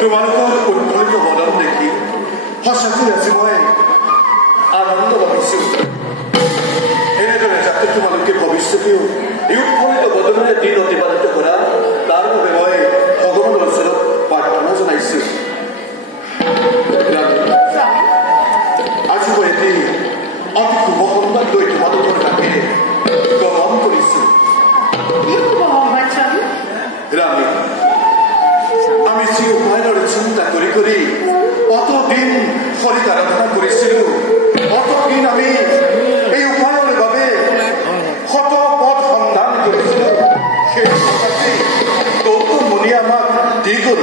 তোমালোকৰ উৎফুল্লিত বদন দেখি সঁচাকৈ আজি মই আনন্দ ভাবিছোঁ। এনেদৰে যাতে তোমালোকে ভৱিষ্যতেও এই উৎফুল্লিত বদনেৰে দিন অতিবাহিত কৰা, তাৰ বাবে মই ভগৱানৰ ওচৰত প্ৰাৰ্থনা জনাইছোঁ। আজি মই এটি অতি শুভ সংবাদ লৈ তোমালোকৰ কাষে গ্ৰহণ কৰিছোঁ। ৰামী, আমি যি উপায়ৰে চিন্তা কৰি কৰি অতদিন হৰিক আৰাধনা কৰিছিলোঁ, অতদিন আমি এই উপায়ৰ বাবে শত পথ সন্ধান কৰিছিলোঁ, সেই কথাটি গৌতম মুনিয়ে আমাক দি গ'ল।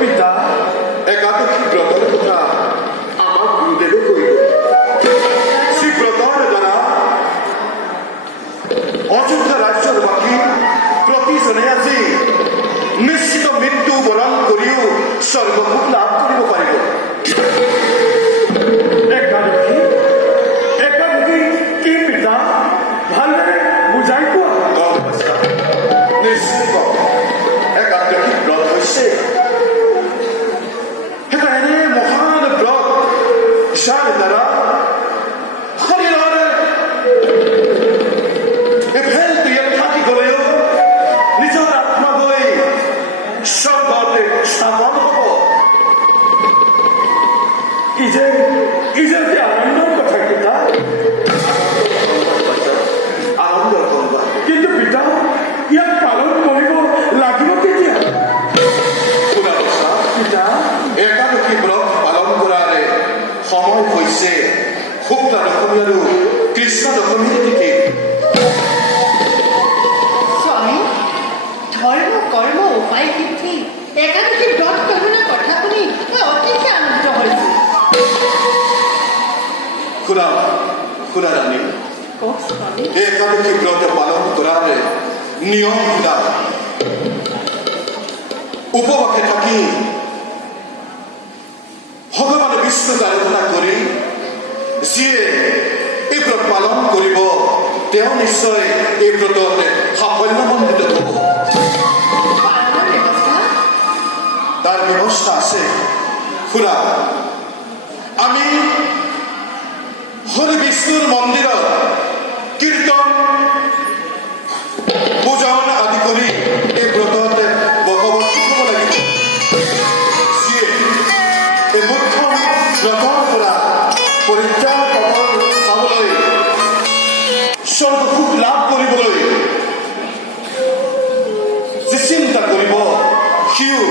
পিতা, একাদশী ব্ৰতৰ কথা আমাক গুৰুদেৱে কৈছিল। সেই ব্ৰতৰ দ্বাৰা অযোধ্যা ৰাজ্যৰ বাকী প্ৰতিজনে আজি নিশ্চিত মৃত্যু বৰণ কৰিও স্বৰ্গসুখ লাভ কৰিব পাৰিব। একাদশী কি পিতা? ভালদৰে বুজাই কোৱা। নিশ্চয় কম। একাদশী ব্ৰত হৈছে এটা এনে মহান ব্ৰত, যাৰ দ্বাৰা শৰীৰৰ এফেলটো ইয়াত থাকি গ'লেও নিজৰ আত্মা গৈ স্বৰ্গত স্থাপন হ'ব। কি যে অতি আনন্দৰ কথা পিতা। আনন্দৰ সংবাদ। কিন্তু পিতা, ইয়াক পালন কৰিব লাগিব কেতিয়া? শুনা বচা, পিতা, একাদশী ব্ৰত পালন কৰাৰে সময় হৈছে শুক্লা দশমী আৰু কৃষ্ণ দশমীৰ তিথি। স্বামী, ধৰ্ম কৰ্ম উপায় সিদ্ধি একাদশী ব্ৰত গণনা কথা শুনি মই অতিশয় আনন্দিত হৈছোঁ। শুনা ৰাণী, কওক স্বামী। একাদশী ব্ৰত পালন কৰাৰে নিয়ম শুনা। উপবাসে থাকি ভগৱান বিষ্ণুক আৰাধনা কৰি যিয়ে এই ব্ৰত পালন কৰিব, তেওঁ নিশ্চয় এই ব্ৰতত সাফল্যমণ্ডিত হ'ব। পালনৰ ব্যৱস্থা? তাৰ ব্যৱস্থা আছে। শুনা, আমি হৰি বিষ্ণুৰ মন্দিৰত কীৰ্তন পূজন আদি কৰি এই ব্ৰতত বশৱৰ্তী হ'ব লাগিব। যিয়ে এই মুখ্য ব্ৰতৰ পৰা পৰিত্ৰাণ পাবলৈ, স্বৰ্গসুখ লাভ কৰিবলৈ যি চিন্তা কৰিব, সিও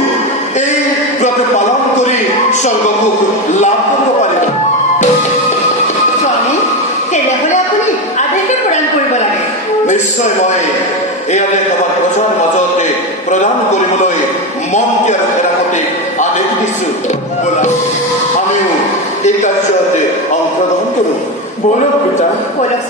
এই ব্ৰত পালন কৰি স্বৰ্গসুখ লাভ কৰিব পাৰিব। স্বামী, তেনেহ'লে আপুনি আদেশে প্ৰদান কৰিব লাগে। নিশ্চয় মই এই আদেশ আমাৰ প্ৰজাৰ মাজতে প্ৰদান কৰিবলৈ মন্ত্ৰী আৰু সেনাপতিক আদেশ দিছোঁ। আমিও এই কাৰ্যতে অংশগ্ৰহণ কৰোঁ। বলক পিতা। বলক